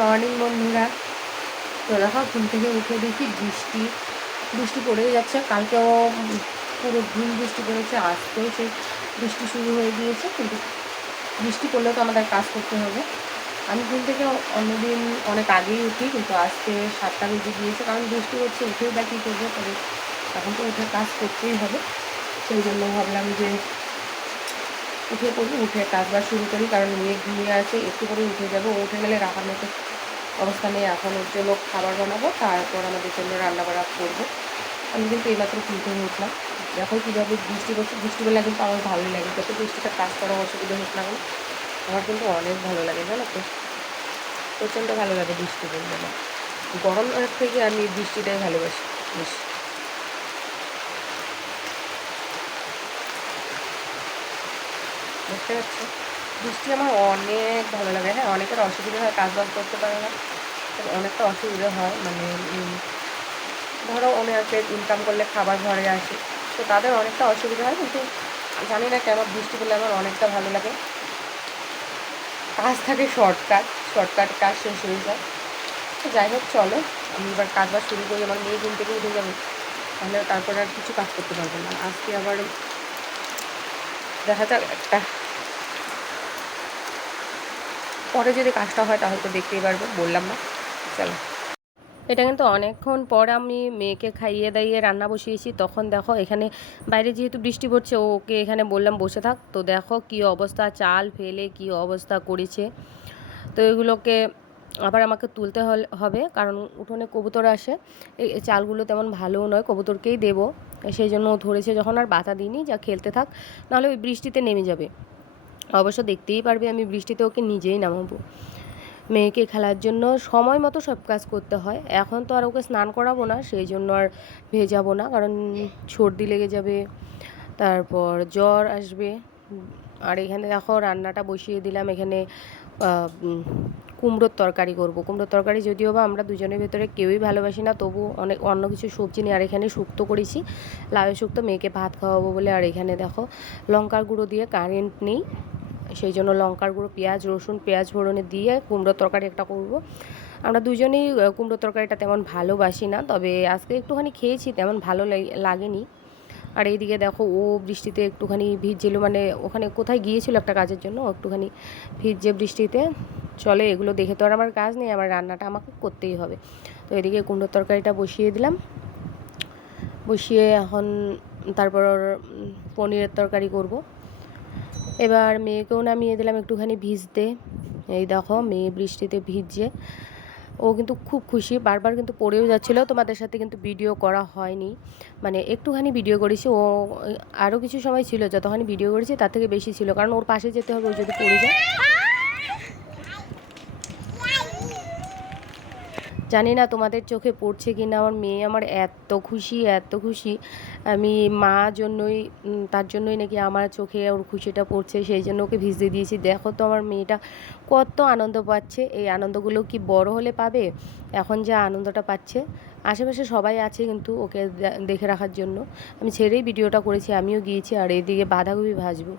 Morning, বন্ধুরা। তো দেখো, ঘুম থেকে উঠে দেখি বৃষ্টি। বৃষ্টি পড়েই যাচ্ছে। কালকেও পুরো ঘুম বৃষ্টি পড়েছে, আজকেও সেই বৃষ্টি শুরু হয়ে গিয়েছে, কিন্তু বৃষ্টি পড়লেও তো আমাদের কাজ করতে হবে। আমি ঘুম থেকে অন্যদিন অনেক আগেই উঠি, কিন্তু আজকে সাতটা বেজে গিয়েছে, কারণ বৃষ্টি হচ্ছে, উঠেই বা কী করব? তবে এখন তো উঠে কাজ করতেই হবে। সেই জন্য ভাবলাম যে উঠে পড়ি উঠে কাজবাজ শুরু করি, কারণ মেয়ে ঘুমিয়ে আছে, একটু করে উঠে যাব। উঠে গেলে রাখার মতো অবস্থা নেই, এখন ওর জন্য খাবার বানাবো, তারপর আমাদের জন্য রান্না বান্না করব। আমি কিন্তু এইমাত্র ঘুম থেকে উঠলাম। দেখো কীভাবে বৃষ্টি পড়ছে বৃষ্টি পড়লে কিন্তু আমার ভালোই লাগে, যত বৃষ্টিটা কাজ করা অসুবিধা হোক না আমার কিন্তু অনেক ভালো লাগে, জানো তো। প্রচণ্ড ভালো লাগে বৃষ্টি পড়লে আমার গরম থেকে আমি বৃষ্টিটাই ভালোবাসি বেশি। বুঝতে পারছ। বৃষ্টি আমার অনেক ভালো লাগে। হ্যাঁ অনেকের অসুবিধা হয় কাজ বাজ করতে পারে না। অনেকটা অসুবিধা হয় মানে ধরো অনেকে ইনকাম করলে খাবার ঘরে আসে। তো তাদের অনেকটা অসুবিধা হয়, কিন্তু জানি না কেন বৃষ্টি পড়লে আমার অনেকটা ভালো লাগে। কাজ থাকে শর্টকাট শর্টকাট কাজ শেষ হয়ে যায়। তো যাই হোক, চলো। আমি এবার কাজ বাজ শুরু করি, আমার মেয়ে ঘুম থেকে উঠে যাবে। তাহলে তারপরে আর কিছু কাজ করতে পারব না। আজকে আবার দেখা যাক, একটা পরে যদি কাজটা হয় তাহলে তো দেখতেই পারব, বললাম না। চলো। এটা কিন্তু অনেকক্ষণ পর আমি মেয়েকে খাইয়ে দাইয়ে রান্না বসিয়েছি, তখন দেখো এখানে বাইরে যেহেতু বৃষ্টি পড়ছে, ওকে এখানে বললাম বসে থাক। তো দেখো কি অবস্থা, চাল ফেলে কি অবস্থা করেছে। তো এগুলোকে আবার আমাকে তুলতে হবে, কারণ উঠোনে কবুতর আসে। এই চালগুলো তেমন ভালোও নয়, কবুতরকেই দেবো। সেই জন্য ধরেছে যখন আর বাতা দিইনি, যা খেলতে থাক, নাহলে ওই বৃষ্টিতে নেমে যাবে। অবশ্য দেখতেই পারবে, আমি বৃষ্টিতে ওকে নিজেই নামাবো। মেয়েকে খেলার জন্য সময় মতো সব কাজ করতে হয়। এখন তো আর ওকে স্নান করাবো না, সেই জন্য আর ভেজাবো না, কারণ সর্দি লেগে যাবে, তারপর জ্বর আসবে। আর এখানে দেখো রান্নাটা বসিয়ে দিলাম, এখানে কুমড়োর তরকারি করব। কুমড়োর তরকারি যদিও বা আমরা দুজনের ভেতরে কেউই ভালোবাসি না, তবু অনেক, অন্য কিছু সবজি নিয়ে আর এখানে শুক্তো করেছি। লাউয়ের শুক্তো মেয়েকে ভাত খাওয়াবো বলে, আর এখানে দেখো লঙ্কার গুঁড়ো দিয়ে কারেন্ট নেই। সেই জন্য লঙ্কার গুঁড়ো, পেঁয়াজ, রসুন, পেঁয়াজ ফোড়নে দিয়ে কুমড়োর তরকারি একটা করব। আমরা দুজনেই কুমড়োর তরকারিটা তেমন ভালোবাসি না, তবে আজকে একটুখানি খেয়েছি, তেমন ভালো লাগেনি। আর এইদিকে দেখো, ও বৃষ্টিতে একটুখানি ভিজছিল মানে ওখানে কোথায় গিয়েছিল একটা কাজের জন্য একটুখানি ভিজছে বৃষ্টিতে। চলে, এগুলো দেখে তো আর আমার কাজ নেই, আমার রান্নাটা আমাকে করতেই হবে। তো এদিকে কুমড়োর তরকারিটা বসিয়ে দিলাম। বসিয়ে এখন তারপর পনিরের তরকারি করব। এবার মেয়েকেও নামিয়ে দিলাম, একটুখানি ভিজতে। এই দেখো, মেয়ে বৃষ্টিতে ভিজছে। ও কিন্তু খুব খুশি, বারবার কিন্তু পড়েও যাচ্ছিল, তোমাদের সাথে কিন্তু ভিডিও করা হয়নি। মানে একটুখানি ভিডিও করেছি, ও আরও কিছু সময় ছিল, যতখানি ভিডিও করেছি তার থেকে বেশি ছিল, কারণ ওর পাশে যেতে হবে, ও যদি পড়ে যায়। জানি না তোমাদের চোখে পড়ছে কি না আমার মেয়ে আমার এত খুশি এত খুশি। আমি মা জন্যই তার জন্যই নাকি আমার চোখে ওর খুশিটা পড়ছে, সেই জন্য ওকে ভিজতে দিয়েছি। দেখো তো আমার মেয়েটা কত আনন্দ পাচ্ছে। এই আনন্দগুলো কি বড় হলে পাবে? এখন যা আনন্দটা পাচ্ছে। আশেপাশে সবাই আছে কিন্তু ওকে দেখে রাখার জন্য। আমি ছেড়েই ভিডিওটা করেছি, আমিও গিয়েছি আর এদিকে বাঁধাকপি ভাজবো।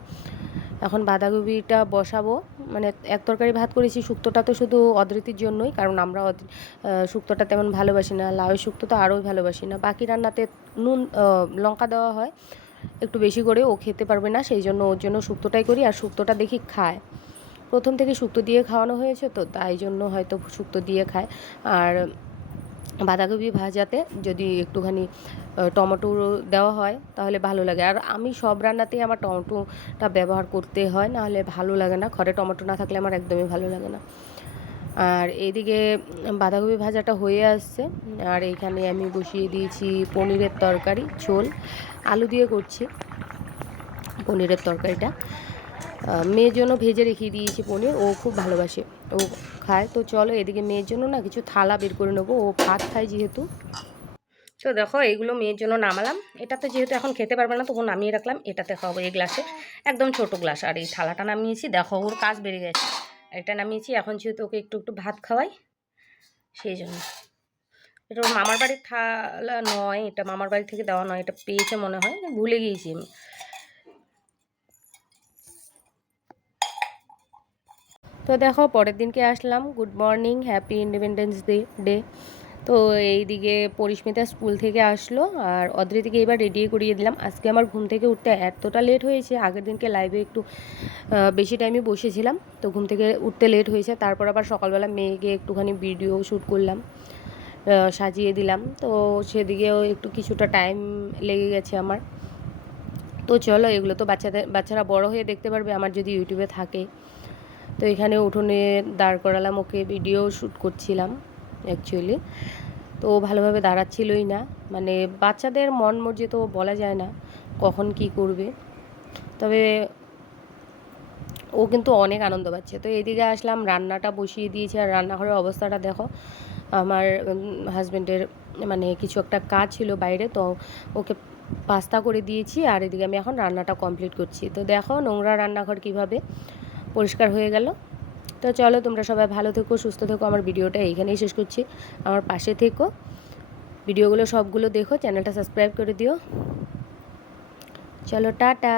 এখন বাঁধাকপিটা বসাবো। মানে এক তরকারি ভাত করেছি, শুক্তোটা তো শুধু অদৃতির জন্যই, কারণ আমরা শুক্তোটা তেমন ভালোবাসি না। লাউয়ের শুক্তো তো আরোই ভালোবাসি না। বাকি রান্নাতে নুন লঙ্কা দেওয়া হয়, একটু বেশি করে, ও খেতে পারবে না, সেই জন্য ওর জন্য শুক্তোটাই করি, আর শুক্তোটা দেখি খায়। প্রথম থেকে শুক্তো দিয়ে খাওয়ানো হয়েছে তো, তাই জন্য হয়তো শুক্তো দিয়ে খায়। আর বাঁধাকপি ভাজাতে যদি একটুখানি টমেটো দেওয়া হয় তাহলে ভালো লাগে। আর আমি সব রান্নাতেই আমার টমেটোটা ব্যবহার করতে হয়, নাহলে ভালো লাগে না। ঘরে টমেটো না থাকলে আমার একদমই ভালো লাগে না। আর এদিকে বাঁধাকপি ভাজাটা হয়ে আসছে। আর এইখানে আমি বসিয়ে দিয়েছি পনিরের তরকারি, ঝোল। আলু দিয়ে করছি পনিরের তরকারিটা। মেয়ের জন্য ভেজে রেখে দিয়েছি পনির, ও খুব ভালোবাসে। ও খায়। তো চলো এদিকে মেয়ের জন্য না কিছু থালা বের করে নেব। ও ভাত খায় যেহেতু। তো দেখো এইগুলো মেয়ের জন্য নামালাম। এটাতে যেহেতু এখন খেতে পারবে না, তবু নামিয়ে রাখলাম। এটাতে খাব এই গ্লাসে। একদম ছোট গ্লাস। আর এই থালাটা নামিয়েছি। দেখো, ওর কাজ বেড়ে গেছে। এটা নামিয়েছি। এখন যেহেতু ওকে একটু একটু ভাত খাওয়াই, সেই জন্য। এটা মামার বাড়ির থালা নয়। এটা মামার বাড়ি থেকে দেওয়া নয়। এটা পেয়েছে মনে হয়। ভুলে গিয়েছি আমি। তো দেখো, পরের দিনকে আসলাম। Good morning happy independence day day তো এইদিকে পরিস্মিতা স্কুল থেকে আসলো আর অদ্রিতিকে এবার রেডি করিয়ে দিলাম। আজকে আমার ঘুম থেকে উঠতে এতটা লেট হয়েছে, আগের দিনকে লাইভে একটু বেশি টাইমে বসেছিলাম। তো ঘুম থেকে উঠতে লেট হয়েছে, তারপর আবার সকালবেলা মেয়েকে একটুখানি ভিডিও শ্যুট করলাম সাজিয়ে দিলাম। তো সেদিকেও একটু কিছুটা টাইম লেগে গেছে আমার। তো চলো, এগুলো তো বাচ্চাদের, বাচ্চারা বড় হয়ে দেখতে পারবে, আমার যদি ইউটিউবে থাকে। তো এখানে উঠোনে দাঁড় করালাম, ওকে ভিডিও শ্যুট করছিলাম অ্যাকচুয়ালি তো ভালোভাবে দাঁড়াচ্ছিলই না। মানে বাচ্চাদের মন মর্জি তো বলা যায় না কখন কি করবে। তবে ও কিন্তু অনেক আনন্দ পাচ্ছে। তো এদিকে আসলাম, রান্নাটা বসিয়ে দিয়েছি। আর রান্নাঘরের অবস্থাটা দেখো, আমার হাজব্যান্ডের মানে কিছু একটা কাজ ছিল বাইরে, তো ওকে পাস্তা করে দিয়েছি। আর এদিকে আমি এখন রান্নাটা কমপ্লিট করছি। তো দেখো নোংরা রান্নাঘর কীভাবে পরিষ্কার হয়ে গেল। তো চলো তোমরা সবাই ভালো থেকো, সুস্থ থেকো। আমার ভিডিওটা এইখানেই শেষ করছি। আমার পাশে থেকো। ভিডিওগুলো সবগুলো দেখো, চ্যানেলটা সাবস্ক্রাইব করে দিও। চলো, টাটা।